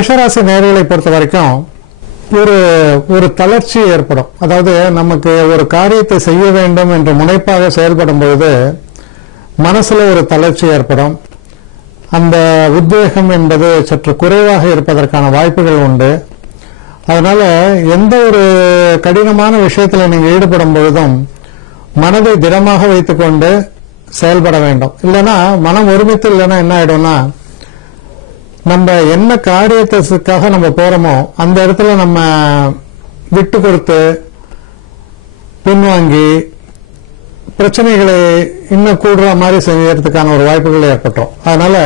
மேஷராசி நேயர்களை பொறுத்த வரைக்கும் ஒரு ஒரு தளர்ச்சி ஏற்படும். அதாவது நமக்கு ஒரு காரியத்தை செய்ய வேண்டும் என்ற முனைப்பாக செயல்படும் பொழுது மனசுல ஒரு தளர்ச்சி ஏற்படும். அந்த உத்வேகம் என்பது சற்று குறைவாக இருப்பதற்கான வாய்ப்புகள் உண்டு. அதனால எந்த ஒரு கடினமான விஷயத்துல நீங்க ஈடுபடும் பொழுதும் மனதை திடமாக வைத்துக் கொண்டு செயல்பட வேண்டும். இல்லைன்னா மனம் ஒருமித்து இல்லைன்னா என்ன ஆயிடும்னா, நம்ம என்ன காரியத்துக்காக நம்ம போறோமோ அந்த இடத்துல நம்ம விட்டு கொடுத்து பின்வாங்கி பிரச்சனைகளை இன்னும் கூடுற மாதிரி செய்யறதுக்கான ஒரு வாய்ப்புகள் ஏற்பட்டோம். அதனால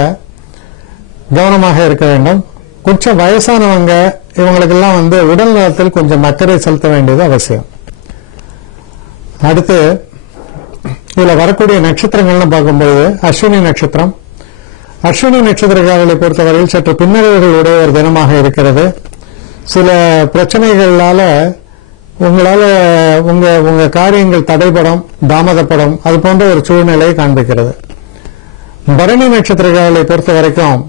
கவனமாக இருக்க வேண்டும். கொஞ்சம் வயசானவங்க இவங்களுக்கெல்லாம் உடல் நலத்தில் கொஞ்சம் அக்கறை செலுத்த வேண்டியது அவசியம். அடுத்து இதுல வரக்கூடிய நட்சத்திரங்கள்னு பார்க்கும்போது அஸ்வினி நட்சத்திரம். அஸ்வினி நட்சத்திரக்காரர்களை பொறுத்தவரையில் சற்று பின்னடைவுகள் உடைய ஒரு தினமாக இருக்கிறது. சில பிரச்சனைகளால உங்களால உங்க காரியங்கள் தடைபடும், தாமதப்படும், அது போன்ற ஒரு சூழ்நிலையை காண்பிக்கிறது. பரணி நட்சத்திரக்காரர்களை பொறுத்த வரைக்கும்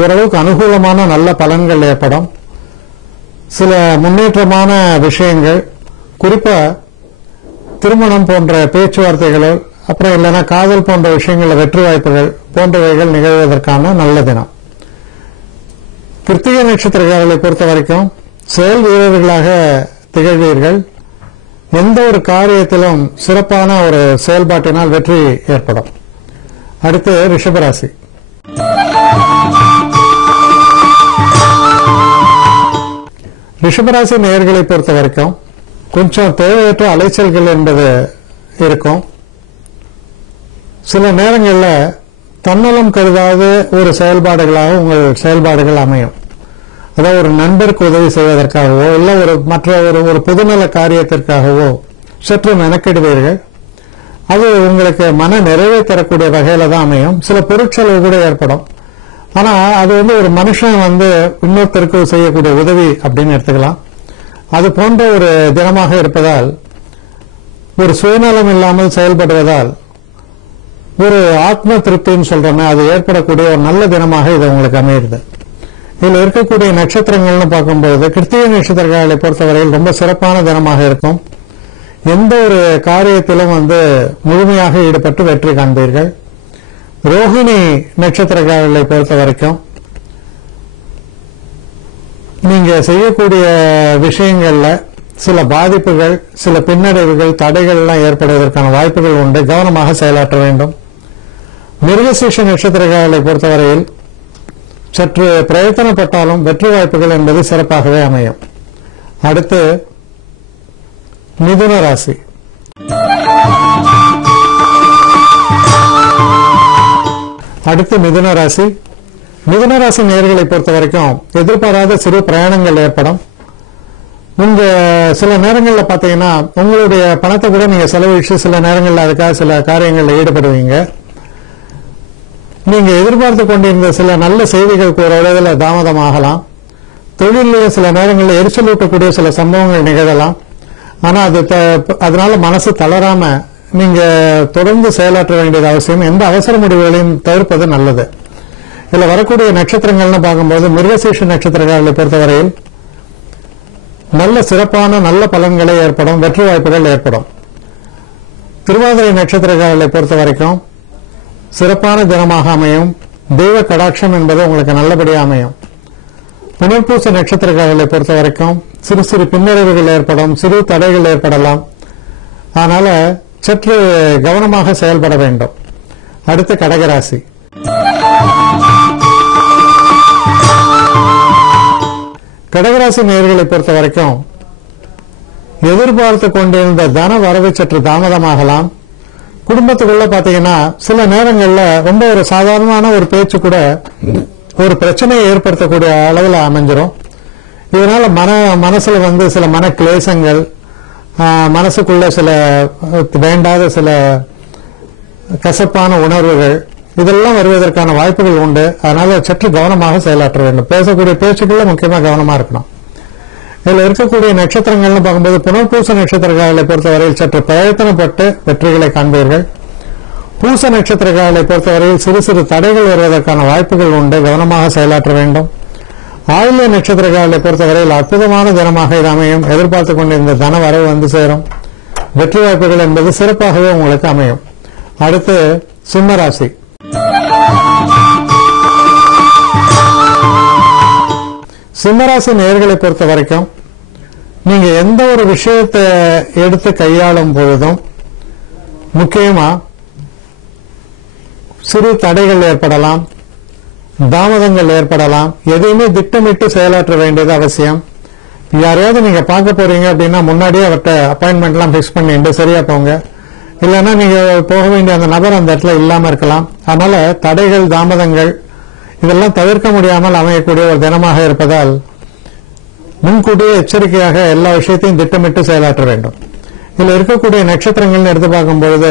ஓரளவுக்கு அனுகூலமான நல்ல பலன்கள் ஏற்படும். சில முன்னேற்றமான விஷயங்கள், குறிப்பா திருமணம் போன்ற பேச்சுவார்த்தைகளோ அப்புறம் இல்லைன்னா காதல் போன்ற விஷயங்களில் வெற்றி வாய்ப்புகள் போன்றவைகள் நிகழ்வதற்கான நல்ல தினம். கிருத்திகை நட்சத்திரக்காரர்களை பொறுத்த வரைக்கும் செயல் வீரர்களாக திகழ்வீர்கள். எந்த ஒரு காரியத்திலும் சிறப்பான ஒரு செயல்பாட்டினால் வெற்றி ஏற்படும். அடுத்து ரிஷபராசி. ரிஷபராசி நேயர்களை பொறுத்த வரைக்கும் கொஞ்சம் தேவையற்ற அலைச்சல்கள் என்பது இருக்கும். சில நேரங்களில் தன்னலம் கருதாத ஒரு செயல்பாடுகளாக உங்கள் செயல்பாடுகள் அமையும். அதாவது ஒரு நண்பருக்கு உதவி செய்வதற்காகவோ இல்லை மற்ற ஒரு பொதுநல காரியத்திற்காகவோ சற்று மெனக்கிடுவீர்கள். அது உங்களுக்கு மன நிறைவை தரக்கூடிய வகையில தான் அமையும். சில பொருட்செலவு கூட ஏற்படும். ஆனா அது ஒரு மனுஷன் இன்னொருத்தருக்கு செய்யக்கூடிய உதவி அப்படின்னு எடுத்துக்கலாம். அது போன்ற ஒரு தினமாக இருப்பதால், ஒரு சுயநலம் இல்லாமல் செயல்படுவதால் ஒரு ஆத்ம திருப்தின்னு சொல்றோமே, அது ஏற்படக்கூடிய ஒரு நல்ல தினமாக இது உங்களுக்கு அமையுது. இதுல இருக்கக்கூடிய நட்சத்திரங்கள்னு பார்க்கும்போது கிருத்திகை நட்சத்திரங்களை பொறுத்தவரையில் ரொம்ப சிறப்பான தினமாக இருக்கும். எந்த ஒரு காரியத்திலும் முழுமையாக ஈடுபட்டு வெற்றி காண்பீர்கள். ரோஹிணி நட்சத்திரங்களை பொறுத்த வரைக்கும் நீங்க செய்யக்கூடிய விஷயங்கள்ல சில பாதிப்புகள், சில பின்னடைவுகள், தடைகள் எல்லாம் ஏற்படுவதற்கான வாய்ப்புகள் உண்டு. கவனமாக செயலாற்ற வேண்டும். மிருகசீஷ நட்சத்திரங்களை பொறுத்தவரையில் சற்று பிரயத்தனப்பட்டாலும் வெற்றி வாய்ப்புகள் என்பது சிறப்பாகவே அமையும். அடுத்து மிதுன ராசி. மிதுன ராசி நேயர்களை பொறுத்த வரைக்கும் எதிர்பாராத சிறு பிரயாணங்கள் ஏற்படும். உங்க சில நேரங்களில் பார்த்தீங்கன்னா உங்களுடைய பணத்தை கூட நீங்க செலவழிச்சு சில நேரங்களில் அதுக்காக சில காரியங்களில் ஈடுபடுவீங்க. நீங்க எதிர்பார்த்து கொண்டிருந்த சில நல்ல செய்திகள் ஒரு அளவில் தாமதமாகலாம். தொழிலில் சில நேரங்களில் எரிச்சலூட்டக்கூடிய சில சம்பவங்கள் நிகழலாம். ஆனா அதனால மனசு தளராம நீங்க தொடர்ந்து செயலாற்ற வேண்டியது அவசியம். எந்த அவசர முடிவுகளையும் தவிர்ப்பது நல்லது. இதுல வரக்கூடிய நட்சத்திரங்கள்னு பார்க்கும்போது மிருகசீஷ நட்சத்திரங்களை பொறுத்தவரையில் நல்ல சிறப்பான நல்ல பலன்களை ஏற்படும், வெற்றி வாய்ப்புகள் ஏற்படும். திருவாதிரை நட்சத்திரங்களை பொறுத்த வரைக்கும் சிறப்பான தினமாக அமையும். தெய்வ கடாட்சம் என்பது உங்களுக்கு நல்லபடியாக அமையும். புனர்பூச நட்சத்திரங்களை பொறுத்த வரைக்கும் சிறு சிறு பின்னடைவுகள் ஏற்படும், சிறு தடைகள் ஏற்படலாம். அதனால சற்று கவனமாக செயல்பட வேண்டும். அடுத்து கடகராசி. கடகராசி நேயர்களை பொறுத்த வரைக்கும் எதிர்பார்த்து கொண்டிருந்த தன வரவு சற்று தாமதமாகலாம். குடும்பத்துக்குள்ள பாத்தீங்கன்னா சில நேரங்கள்ல ரொம்ப ஒரு சாதாரணமான ஒரு பேச்சு கூட ஒரு பிரச்சனையை ஏற்படுத்தக்கூடிய அளவில் அமைஞ்சிரும். இதனால மனசுல சில மன கிளேசங்கள், மனசுக்குள்ள சில வேண்டாத சில கசப்பான உணர்வுகள் இதெல்லாம் வருவதற்கான வாய்ப்புகள் உண்டு. அதனால சற்று கவனமாக செயலாற்ற வேண்டும். பேசக்கூடிய பேச்சுக்குள்ள முக்கியமா கவனமா இருக்கணும். இதுல இருக்கக்கூடிய நட்சத்திரங்கள்னு பார்க்கும்போது புனர்பூச நட்சத்திரங்களை பொறுத்தவரையில் சற்று பிரயத்தனப்பட்டு வெற்றிகளை காண்பீர்கள். பூச நட்சத்திரங்களை பொறுத்தவரையில் சிறு சிறு தடைகள் வருவதற்கான வாய்ப்புகள் உண்டு. கவனமாக செயலாற்ற வேண்டும். ஆயில்ய நட்சத்திரக்காரர்களை பொறுத்தவரையில் அற்புதமான தினமாக இது அமையும். எதிர்பார்த்து கொண்டிருந்த தன வரவு வந்து சேரும். வெற்றி வாய்ப்புகள் என்பது சிறப்பாகவே உங்களுக்கு அமையும். அடுத்து சிம்மராசி. சிம்மராசி நேயர்களை பொறுத்த வரைக்கும் நீங்க எந்த ஒரு விஷயத்தை எடுத்து கையாளும் பொழுதும் முக்கியமா சிறு தடைகள் ஏற்படலாம், தாமதங்கள் ஏற்படலாம். எதையுமே திட்டமிட்டு செயலாற்ற வேண்டியது அவசியம். யாரையாவது நீங்க பார்க்க போறீங்க அப்படின்னா முன்னாடியே அவர்கிட்ட அப்பாயின்மெண்ட் எல்லாம் பிக்ஸ் பண்ணிட்டு சரியா போங்க. இல்லைன்னா நீங்க போக வேண்டிய அந்த நபர் அந்த இடத்துல இல்லாம இருக்கலாம். அதனால தடைகள், தாமதங்கள் இதெல்லாம் தவிர்க்க முடியாமல் அமையக்கூடிய ஒரு தினமாக இருப்பதால் முன்கூட்டியே எச்சரிக்கையாக எல்லா விஷயத்தையும் திட்டமிட்டு செயலாற்ற வேண்டும். இதுல இருக்கக்கூடிய நட்சத்திரங்கள் எடுத்து பார்க்கும் பொழுது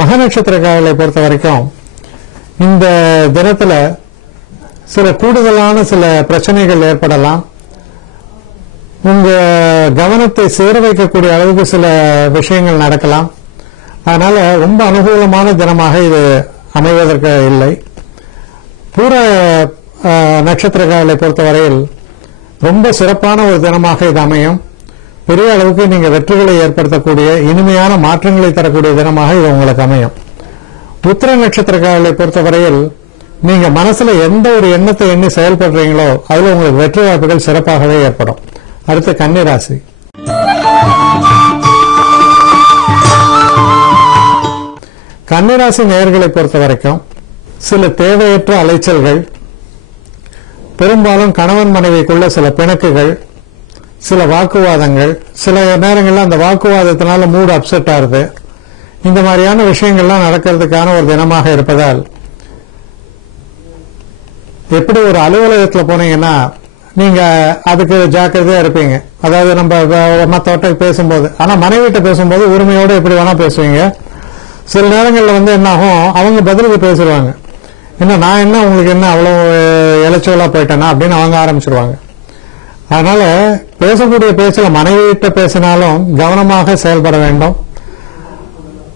மக நட்சத்திரக்காரர்களை பொறுத்த வரைக்கும் இந்த தினத்துல சில கூடுதலான சில பிரச்சனைகள் ஏற்படலாம். உங்க கவனத்தை சேர வைக்கக்கூடிய அளவுக்கு சில விஷயங்கள் நடக்கலாம். அதனால ரொம்ப அனுகூலமான தினமாக இது அமைவதற்கு இல்லை. பூர நட்சத்திரக்காரர்களை பொறுத்தவரையில் ரொம்ப சிறப்பான ஒரு தினமாக இது அமையும். பெரிய அளவுக்கு நீங்க வெற்றிகளை ஏற்படுத்தக்கூடிய இனிமையான மாற்றங்களை தரக்கூடிய தினமாக இது உங்களுக்கு அமையும். உத்திர நட்சத்திரக்காரர்களை பொறுத்தவரையில் நீங்க மனசுல எந்த ஒரு எண்ணத்தை எண்ணி செயல்படுறீங்களோ அதுல உங்களுக்கு வெற்றி வாய்ப்புகள் சிறப்பாகவே ஏற்படும். அடுத்து கன்னிராசி. கன்னிராசி நேயர்களை பொறுத்த வரைக்கும் சில தேவையற்ற அலைச்சல்கள், பெரும்பாலும் கணவன் மனைவிக்குள்ள சில பிணக்குகள், சில வாக்குவாதங்கள், சில நேரங்களில் அந்த வாக்குவாதத்தினால மூடு அப்செட் ஆகுது. இந்த மாதிரியான விஷயங்கள்லாம் நடக்கிறதுக்கான ஒரு தினமாக இருப்பதால் எப்படி ஒரு அலுவலகத்தில் போனீங்கன்னா நீங்க அதுக்கு ஜாக்கிரதையா இருப்பீங்க. அதாவது நம்ம மற்றவர்கிட்ட பேசும்போது, ஆனா மனைவிட்ட பேசும்போது உரிமையோடு எப்படி வேணா பேசுவீங்க. சில நேரங்களில் வந்து என்ன ஆகும், அவங்க பதிலுக்கு பேசுவாங்க. என்ன நான் என்ன உங்களுக்கு என்ன அவ்வளவு இளைச்சலா போயிட்டேனா அப்படின்னு அவங்க ஆரம்பிச்சிருவாங்க. அதனால பேசக்கூடிய பேசல மனைவிட்ட பேசினாலும் கவனமாக செயல்பட வேண்டும்.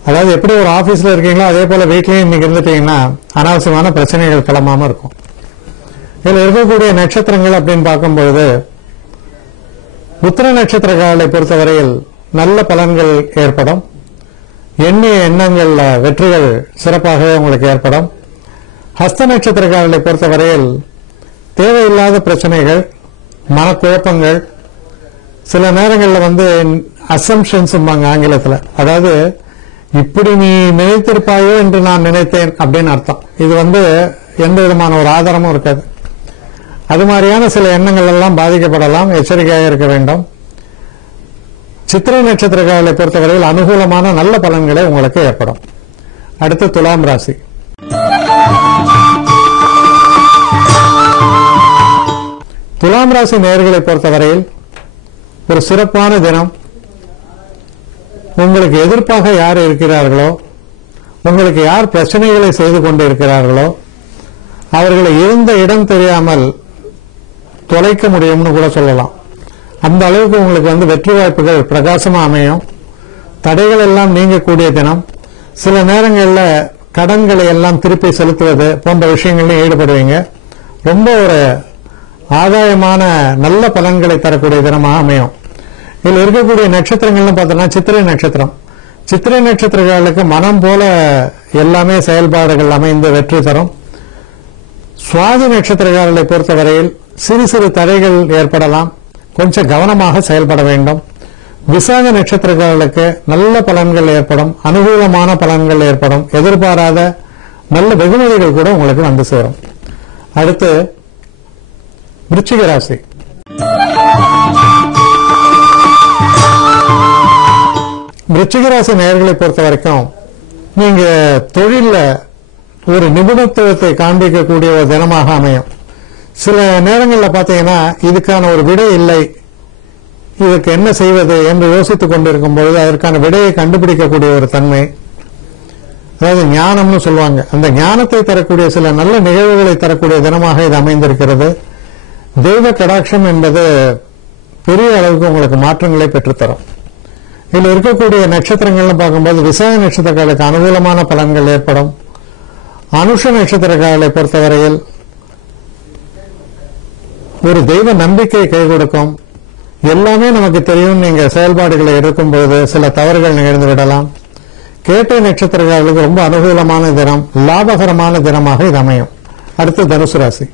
அதாவது எப்படி ஒரு ஆபீஸ்ல இருக்கீங்களோ அதே போல வீட்லயும் இன்னைக்கு இருந்துட்டீங்கன்னா அனாவசியமான பிரச்சனைகள் கிளம்பாம இருக்கும். இதுல இருக்கக்கூடிய நட்சத்திரங்கள் அப்படின்னு பார்க்கும்பொழுது உத்திர நட்சத்திரக்காரர்களை பொறுத்தவரையில் நல்ல பலன்கள் ஏற்படும். எண்ணிய எண்ணங்கள்ல வெற்றிகள் சிறப்பாகவே உங்களுக்கு ஏற்படும். ஹஸ்த நட்சத்திரக்காரர்களை பொறுத்தவரையில் தேவையில்லாத பிரச்சனைகள், மனக்குழப்பங்கள், சில நேரங்களில் வந்து அசம்ஷன்ஸ் ஆங்கிலத்தில், அதாவது இப்படி நீ நினைத்திருப்பாயோ என்று நான் நினைத்தேன் அப்படின்னு அர்த்தம். இது வந்து எந்த விதமான ஒரு ஆதாரமும் இருக்காது. அது மாதிரியான சில எண்ணங்கள் எல்லாம் பாதிக்கப்படலாம். எச்சரிக்கையாக இருக்க வேண்டும். சித்திரை நட்சத்திரக்காரர்களை பொறுத்தவரையில் அனுகூலமான நல்ல பலன்களை உங்களுக்கு ஏற்படும். அடுத்து துலாம் ராசி. துலாம் ராசி நேயர்களை பொறுத்தவரையில் ஒரு சிறப்பான தினம். உங்களுக்கு எதிர்ப்பாக யார் இருக்கிறார்களோ, உங்களுக்கு யார் பிரச்சனைகளை செய்து கொண்டு இருக்கிறார்களோ அவர்களை இருந்த இடம் தெரியாமல் தொலைக்க முடியும்னு கூட சொல்லலாம். அந்த அளவுக்கு உங்களுக்கு வந்து வெற்றி வாய்ப்புகள் பிரகாசமா அமையும். தடைகள் எல்லாம் நீங்கக்கூடிய தினம். சில நேரங்களில் கடன்களை எல்லாம் திருப்பி செலுத்துவது போன்ற விஷயங்களில் ஈடுபடுவீங்க. ரொம்ப ஒரு ஆதாயமான நல்ல பலன்களை தரக்கூடிய தினமாக அமையும். இதில் இருக்கக்கூடிய நட்சத்திரங்கள்னு பார்த்தோம்னா சித்திரை நட்சத்திரம். சித்திரை நட்சத்திரங்களுக்கு மனம் போல எல்லாமே செயல்பாடுகள் அமைந்து வெற்றி தரும். சுவாதி நட்சத்திரக்காரர்களை பொறுத்தவரையில் சிறு சிறு தடைகள் ஏற்படலாம். கொஞ்சம் கவனமாக செயல்பட வேண்டும். விசாக நட்சத்திரக்காரர்களுக்கு நல்ல பலன்கள் ஏற்படும். அனுகூலமான பலன்கள் ஏற்படும். எதிர்பாராத நல்ல வெகுமதிகள் கூட உங்களுக்கு வந்து சேரும். அடுத்து விருச்சிக ராசி. விருச்சிக ராசி நேயர்களை பொறுத்த வரைக்கும் நீங்க தொழில ஒரு நிபுணத்துவத்தை காண்பிக்கக்கூடிய ஒரு தினமாக அமையும். சில நேரங்களில் பார்த்தீங்கன்னா இதுக்கான ஒரு விடை இல்லை, இதுக்கு என்ன செய்வது என்று யோசித்துக் கொண்டிருக்கும் பொழுது அதற்கான விடையை கண்டுபிடிக்கக்கூடிய ஒரு தன்மை, அதாவது ஞானம்னு சொல்லுவாங்க, அந்த ஞானத்தை தரக்கூடிய சில நல்ல நிகழ்வுகளை தரக்கூடிய தினமாக இது அமைந்திருக்கிறது. தெய்வ கடாட்சம் என்பது பெரிய அளவுக்கு உங்களுக்கு மாற்றங்களை பெற்றுத்தரும். இதில் இருக்கக்கூடிய நட்சத்திரங்கள்னு பார்க்கும்போது விசாக நட்சத்திரக்காரர்களுக்கு அனுகூலமான பலன்கள் ஏற்படும். அனுஷ நட்சத்திரக்காரர்களை பொறுத்தவரையில் ஒரு தெய்வ நம்பிக்கை கை கொடுக்கும். எல்லாமே நமக்கு தெரியும். நீங்க செயல்பாடுகளை எடுக்கும்போது சில தவறுகள் நிகழ்ந்து விடலாம். கேட்டை நட்சத்திரக்காரர்களுக்கு ரொம்ப அனுகூலமான தினம், லாபகரமான தினமாக இது அமையும். அடுத்து தனுசு ராசி.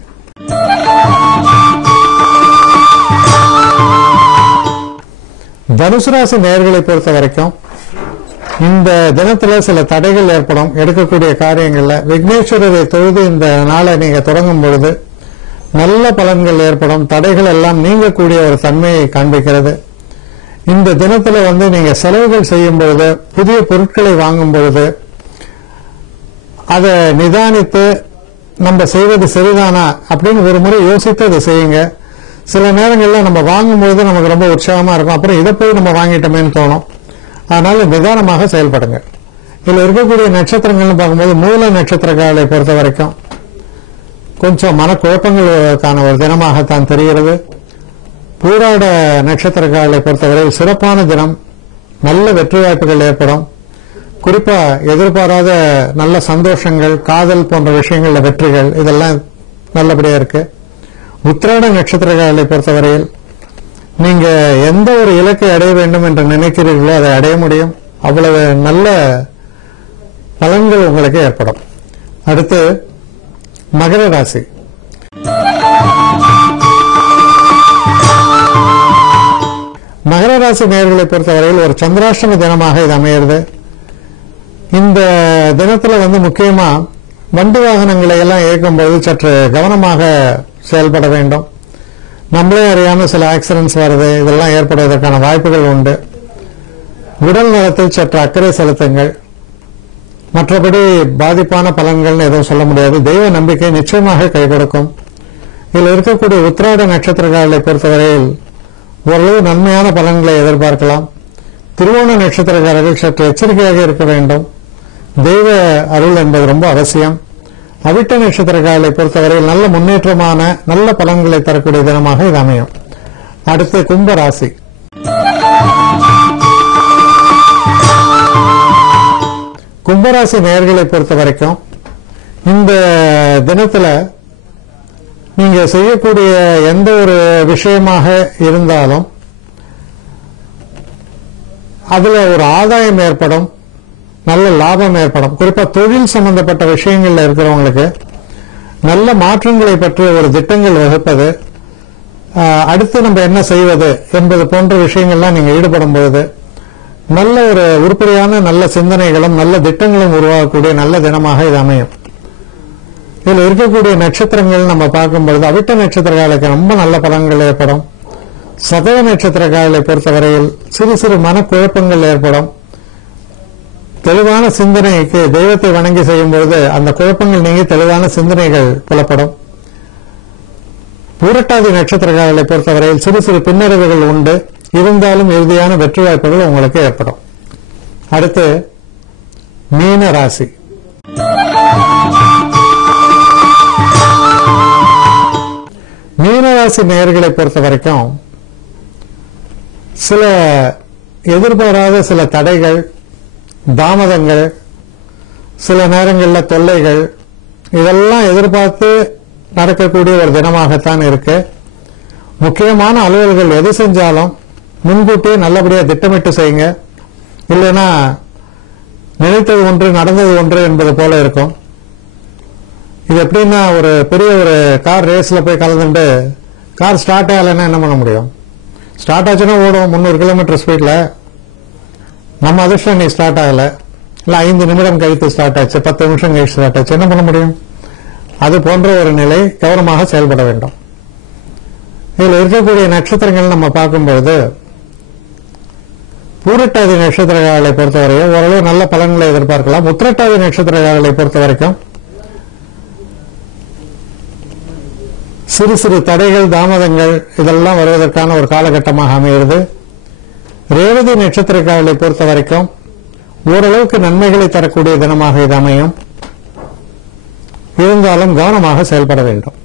தனுசு ராசி நேயர்களை பொறுத்த வரைக்கும் இந்த தினத்துல சில தடைகள் ஏற்படும். எடுக்கக்கூடிய காரியங்கள்ல விக்னேஸ்வரரை தொழுது இந்த நாளை நீங்க தொடங்கும் பொழுது நல்ல பலன்கள் ஏற்படும். தடைகள் எல்லாம் நீங்கக்கூடிய ஒரு தன்மையை காண்பிக்கிறது. இந்த தினத்துல நீங்க செலவுகள் செய்யும் பொழுது, புதிய பொருட்களை வாங்கும் பொழுது அதை நிதானித்து நம்ம செய்வது சரிதானா அப்படின்னு ஒரு முறை யோசித்து அதை செய்யுங்க. சில நேரங்களில் நம்ம வாங்கும்பொழுது நமக்கு ரொம்ப உற்சாகமா இருக்கும். அப்புறம் இதை போய் நம்ம வாங்கிட்டோமேன்னு தோணும். அதனால நிதானமாக செயல்படுங்க. இதுல இருக்கக்கூடிய நட்சத்திரங்கள்னு பார்க்கும்போது மூல நட்சத்திரக்காரர்களை பொறுத்த வரைக்கும் கொஞ்சம் மனக்குழப்பங்களுக்கான ஒரு தினமாகத்தான் தெரிகிறது. பூராட நட்சத்திரக்காரர்களை பொறுத்தவரையில் சிறப்பான தினம், நல்ல வெற்றி வாய்ப்புகள் ஏற்படும். குறிப்பா எதிர்பாராத நல்ல சந்தோஷங்கள், காதல் போன்ற விஷயங்கள்ல வெற்றிகள் இதெல்லாம் நல்லபடியா இருக்கு. உத்திராட நட்சத்திரக்காரர்களை பொறுத்தவரையில் நீங்க எந்த ஒரு இலக்கை அடைய வேண்டும் என்று நினைக்கிறீர்களோ அதை அடைய முடியும். அவ்வளவு நல்ல பலன்கள் உங்களுக்கு ஏற்படும். அடுத்து மகர ராசி. மகர ராசி நேயர்களை பொறுத்தவரையில் ஒரு சந்திராஷ்டம தினமாக இது அமைகிறது. இந்த தினத்துல முக்கியமா வண்டி வாகனங்களை எல்லாம் இயக்கும்போது சற்று கவனமாக செயல்பட வேண்டும். நம்மளே அறியாம சில ஆக்சிடென்ட்ஸ் வருது, இதெல்லாம் ஏற்படுவதற்கான வாய்ப்புகள் உண்டு. உடல் நலத்தில் சற்று அக்கறை செலுத்துங்கள். மற்றபடி பாதிப்பான பலன்கள்னு எதுவும் சொல்ல முடியாது. தெய்வ நம்பிக்கை நிச்சயமாக கை கொடுக்கும். இதில் இருக்கக்கூடிய உத்திராட நட்சத்திரக்காரர்களை பொறுத்தவரையில் ஓரளவு நன்மையான பலன்களை எதிர்பார்க்கலாம். திருவோண நட்சத்திரக்காரர்கள் சற்று எச்சரிக்கையாக இருக்க வேண்டும். தெய்வ அருள் என்பது ரொம்ப அவசியம். அவிட்ட நட்சத்திரக்காரர்களை பொறுத்தவரையில் நல்ல முன்னேற்றமான நல்ல பலன்களை தரக்கூடிய தினமாக இது அமையும். அடுத்து கும்ப ராசி. கும்பராசி நேயர்களை பொறுத்த வரைக்கும் இந்த தினத்துல நீங்க செய்யக்கூடிய எந்த ஒரு விஷயமாக இருந்தாலும் அதுல ஒரு ஆதாயம் ஏற்படும், நல்ல லாபம் ஏற்படும். குறிப்பா தொழில் சம்பந்தப்பட்ட விஷயங்கள்ல இருக்கிறவங்களுக்கு நல்ல மாற்றங்களை பற்றி ஒரு திட்டங்கள் வகுப்பது, அடுத்து நம்ம என்ன செய்வது என்பது போன்ற விஷயங்கள்லாம் நீங்க ஈடுபடும் பொழுது நல்ல ஒரு உருப்படியான நல்ல சிந்தனைகளும் நல்ல திட்டங்களும் உருவாகக்கூடிய நல்ல தினமாக இது அமையும். இதில் இருக்கக்கூடிய நட்சத்திரங்கள் நம்ம பார்க்கும்பொழுது அவிட்ட நட்சத்திரக்காரர்களுக்கு ரொம்ப நல்ல பலன்கள் ஏற்படும். சதய நட்சத்திரக்காரர்களை பொறுத்தவரையில் சிறு சிறு மனக்குழப்பங்கள் ஏற்படும். தெளிவான சிந்தனைக்கு தெய்வத்தை வணங்கி செய்யும் பொழுது அந்த குழப்பங்கள் நீங்கி தெளிவான சிந்தனைகள் புலப்படும். பூரட்டாதி நட்சத்திரக்காரர்களை பொறுத்தவரையில் சிறு சிறு பின்னடைவுகள் உண்டு, இருந்தாலும் இறுதியான வெற்றி வாய்ப்புகள் உங்களுக்கு ஏற்படும். அடுத்து மீன ராசி. மீனராசி நேயர்களை பொறுத்த வரைக்கும் சில எதிர்பாராத சில தடைகள், தாமதங்கள், சில நேரங்களில் தொல்லைகள் இதெல்லாம் எதிர்பார்த்து நடக்கக்கூடிய ஒரு தினமாகத்தான் இருக்கு. முக்கியமான அலுவல்கள் எது செஞ்சாலும் முன்கூட்டியே நல்லபடியாக திட்டமிட்டு செய்யுங்க. இல்லைன்னா நினைத்தது ஒன்று நடந்தது ஒன்று என்பது போல இருக்கும். இது எப்படின்னா ஒரு பெரிய ஒரு கார் ரேஸ்ல போய் கலந்துட்டு கார் ஸ்டார்ட் ஆகலைன்னா என்ன பண்ண முடியும்? ஸ்டார்ட் ஆச்சுன்னா ஓடும் 300 கிலோமீட்டர் ஸ்பீட்ல. நம்ம அதிர்ஷ்டம் நீ ஸ்டார்ட் ஆகல, இல்ல 5 நிமிடம் கழித்து ஸ்டார்ட் ஆச்சு, 10 நிமிஷம் கழிச்சு ஸ்டார்ட் ஆச்சு, என்ன பண்ண முடியும்? அது போன்ற ஒரு நிலை, கவனமாக செயல்பட வேண்டும். இதில் இருக்கக்கூடிய நட்சத்திரங்கள் நம்ம பார்க்கும்போது பூரட்டாதி நட்சத்திரங்களை பொறுத்தவரையும் ஓரளவு நல்ல பலன்களை எதிர்பார்க்கலாம். உத்திரட்டாதி நட்சத்திரங்களை பொறுத்த வரைக்கும் சிறு சிறு தடைகள், தாமதங்கள் இதெல்லாம் வருவதற்கான ஒரு காலகட்டமாக அமைகிறது. ரேவதி நட்சத்திரங்களை பொறுத்த வரைக்கும் ஓரளவுக்கு நன்மைகளை தரக்கூடிய தினமாக இது அமையும். இருந்தாலும் கவனமாக செயல்பட வேண்டும்.